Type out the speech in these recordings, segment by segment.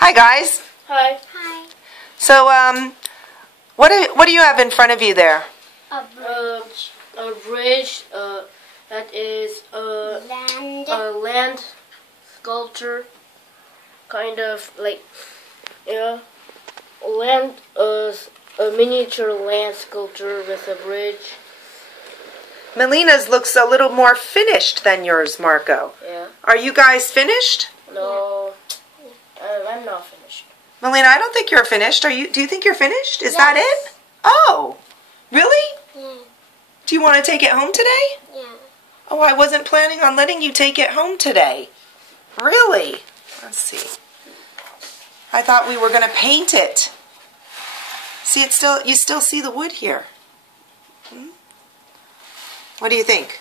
Hi, guys. Hi. Hi. So, what do you have in front of you there? A bridge. A bridge. That is Land. a land sculpture, kind of like land. A miniature land sculpture with a bridge. Melina's looks a little more finished than yours, Marco. Yeah. Are you guys finished? No, I'm not finished. Melina, I don't think you're finished. Are you? Do you think you're finished? Is Yes. that it? Oh, really? Yeah. Do you want to take it home today? Yeah. Oh, I wasn't planning on letting you take it home today. Really? Let's see. I thought we were going to paint it. See, you still see the wood here. What do you think?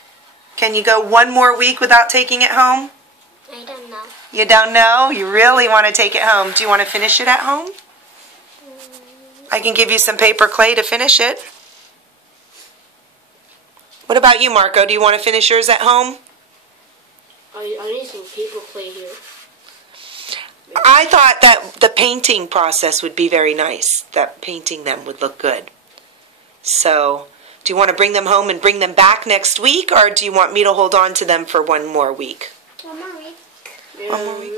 Can you go one more week without taking it home? I don't know. You don't know? You really want to take it home. Do you want to finish it at home? I can give you some paper clay to finish it. What about you, Marco? Do you want to finish yours at home? I need some paper clay here. I thought that the painting process would be very nice. That painting them would look good. So, do you want to bring them home and bring them back next week, or do you want me to hold on to them for one more week? 1 more week. One more week.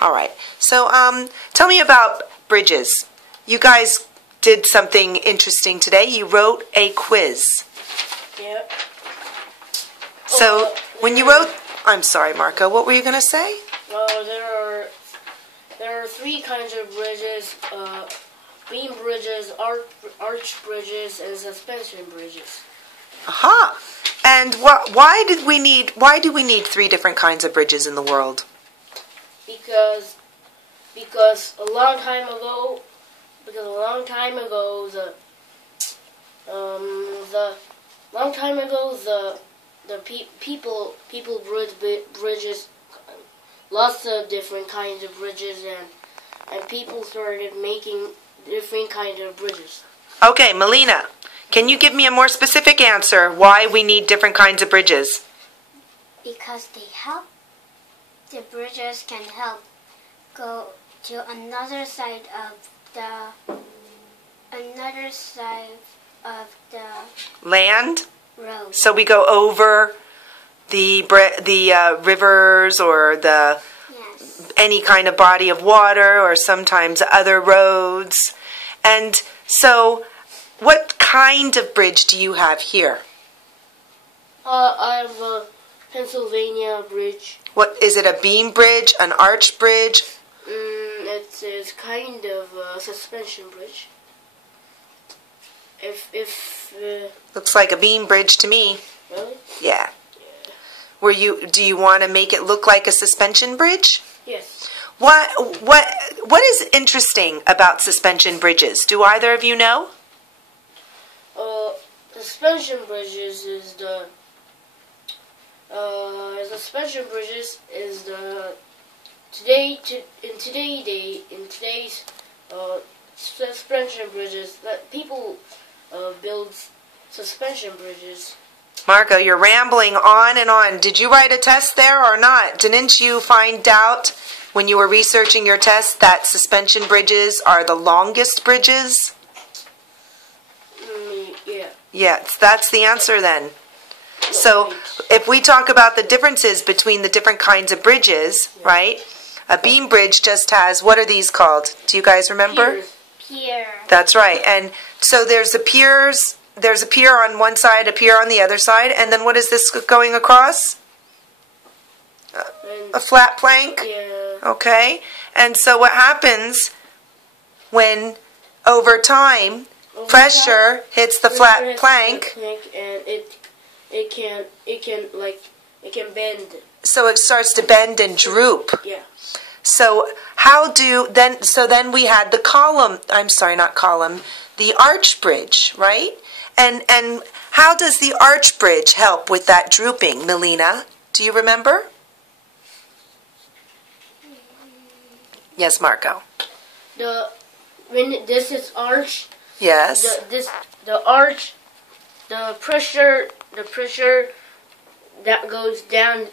All right. So, tell me about bridges. You guys did something interesting today. You wrote a quiz. Yeah. So, when you wrote... I'm sorry, Marco. What were you going to say? There are 3 kinds of bridges: beam bridges, arch bridges, and suspension bridges. Aha! And why do we need 3 different kinds of bridges in the world? Because a long time ago, the people built bridges, lots of different kinds of bridges, and people started making different kinds of bridges. Okay, Melina, can you give me a more specific answer why we need different kinds of bridges? Because they help. The bridges can help go to another side of the Land? road. So we go over the rivers or the Yes. any kind of body of water or sometimes other roads. And so what kind of bridge do you have here? I have a Pennsylvania bridge. What is it, a beam bridge, an arch bridge? It's kind of a suspension bridge. Looks like a beam bridge to me. Really? Yeah. Do you want to make it look like a suspension bridge? Yes. What is interesting about suspension bridges? Do either of you know? Suspension bridges in today's suspension bridges that people build suspension bridges. Marco, you're rambling on and on. Did you write a test there or not? Didn't you find out when you were researching your test that suspension bridges are the longest bridges? Yeah. Yes, that's the answer then. So if we talk about the differences between the different kinds of bridges, right? A beam bridge just has, what are these called? Do you guys remember? Piers. Pier. That's right. And so there's a pier on one side, a pier on the other side, and then what is this going across? A flat plank? Yeah. Okay. And so what happens when over time pressure hits the flat plank, and it can bend. so it starts to bend and droop. Yeah. So then we had the the arch bridge, right? And how does the arch bridge help with that drooping, Melina? Do you remember? Yes, Marco. When this is arch, Yes. the pressure that goes down,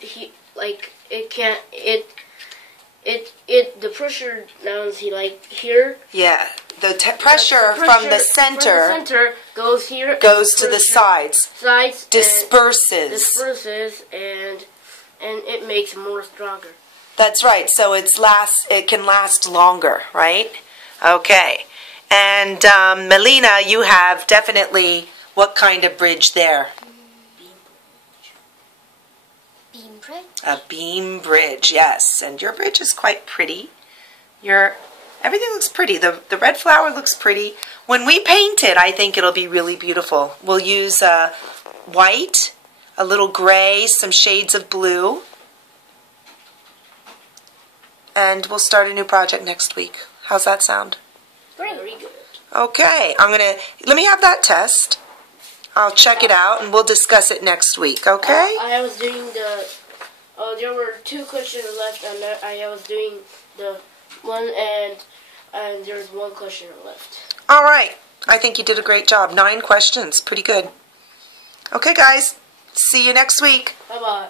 the pressure now see like here. Yeah, the pressure from the center goes here. goes to the sides, disperses, and it makes more stronger. That's right. So it can last longer, right? Okay. And Melina, you have definitely what kind of bridge there? Beam bridge. A beam bridge, yes. And your bridge is quite pretty. Everything looks pretty. The red flower looks pretty. When we paint it, I think it'll be really beautiful. We'll use white, a little gray, some shades of blue. And we'll start a new project next week. How's that sound? Very good. Okay, let me have that test. I'll check it out and we'll discuss it next week, okay? I was doing there were 2 questions left, and I was doing the one, and there's 1 question left. All right. I think you did a great job. 9 questions. Pretty good. Okay, guys. See you next week. Bye-bye.